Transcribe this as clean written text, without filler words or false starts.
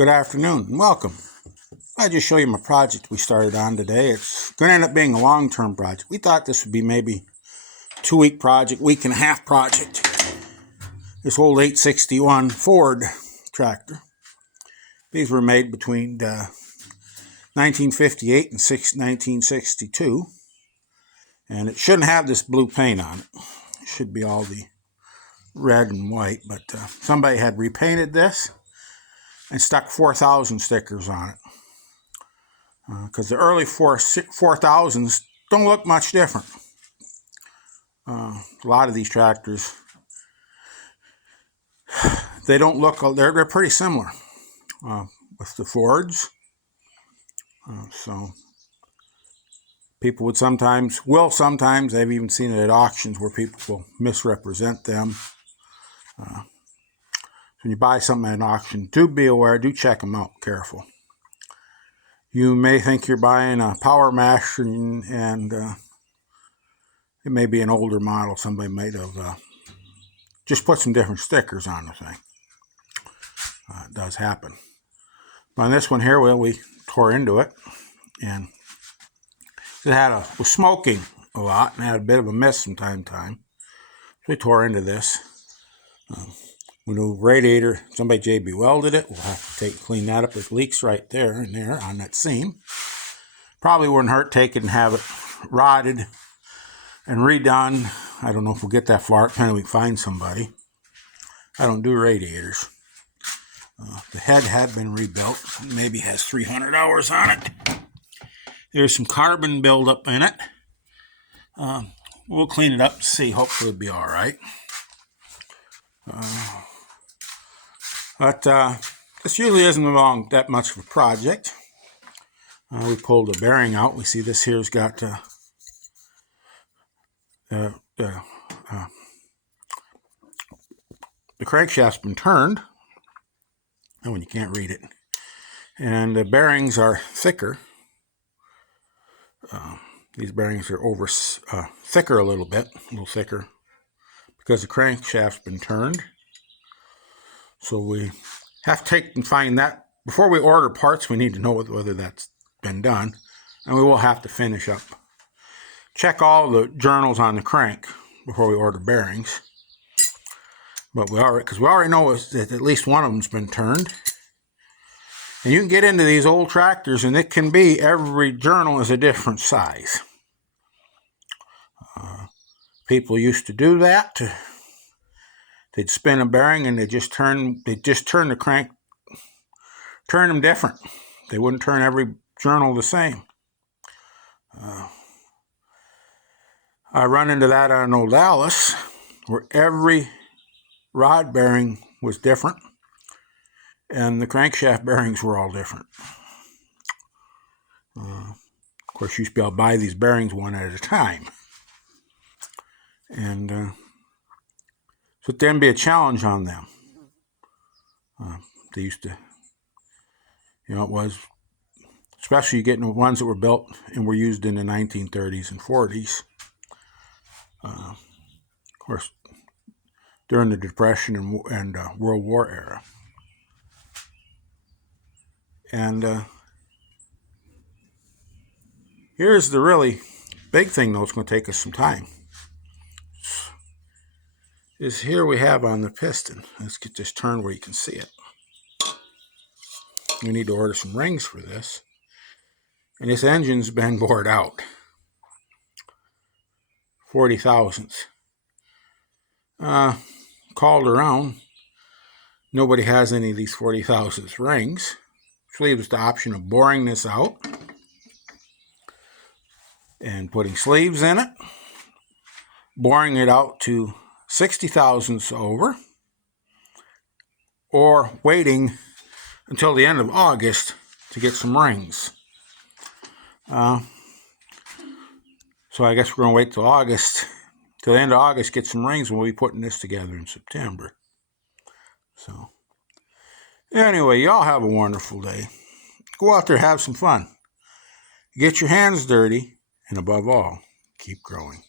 Good afternoon and welcome. I'll just show you my project we started on today. It's going to end up being a long-term project. We thought this would be maybe a 2-week project, week and a half project. This old 861 Ford tractor. These were made between 1958 and 1962. And it shouldn't have this blue paint on it. It should be all the red and white, but somebody had repainted this and stuck 4,000 stickers on it. Because the early 4000s don't look much different. A lot of these tractors, they don't look, they're pretty similar with the Fords. So people will sometimes, I've even seen it at auctions where people will misrepresent them. When you buy something at an auction, do be aware, do check them out, careful. You may think you're buying a Powermaster and it may be an older model. Somebody might have just put some different stickers on the thing. It does happen. But on this one here, well, we tore into it and it was smoking a lot and had a bit of a mist from time to time. So we tore into this. When the radiator, somebody JB welded it. We'll have to clean that up. It leaks right there and there on that seam. Probably wouldn't hurt take it and have it rotted and redone. I don't know if we'll get that far. Depending if we can find somebody. I don't do radiators. The head had been rebuilt. Maybe has 300 hours on it. There's some carbon buildup in it. We'll clean it up and see. Hopefully it'll be all right. But this usually isn't that much of a project. We pulled a bearing out. We see this here's got the crankshaft's been turned. And when you can't read it. And the bearings are thicker. These bearings are thicker a little thicker, because the crankshaft's been turned. So we have to take and find that. Before we order parts, we need to know whether that's been done. And we will have to finish up. Check all the journals on the crank before we order bearings. But because we already know that at least one of them's been turned. And you can get into these old tractors and it can be every journal is a different size. People used to do that. They'd spin a bearing and they'd just turn the crank, turn them different. They wouldn't turn every journal the same. I run into that on old Dallas, where every rod bearing was different and the crankshaft bearings were all different. Of course, you used to be able to buy these bearings one at a time. And so it then be a challenge on them. They used to, it was, especially getting the ones that were built and were used in the 1930s and 40s. Of course, during the Depression and World War era. And here's the really big thing, though, it's going to take us some time. Is here we have on the piston. Let's get this turned where you can see it. We need to order some rings for this. And this engine's been bored out. 40 thousandths. Called around. Nobody has any of these 40 thousandths rings. Which leaves us the option of boring this out. And putting sleeves in it. Boring it out to 60 thousandths over, or waiting until the end of August to get some rings. So I guess we're going to wait till the end of August, get some rings, and we'll be putting this together in September. So anyway, y'all have a wonderful day. Go out there, have some fun. Get your hands dirty, and above all, keep growing.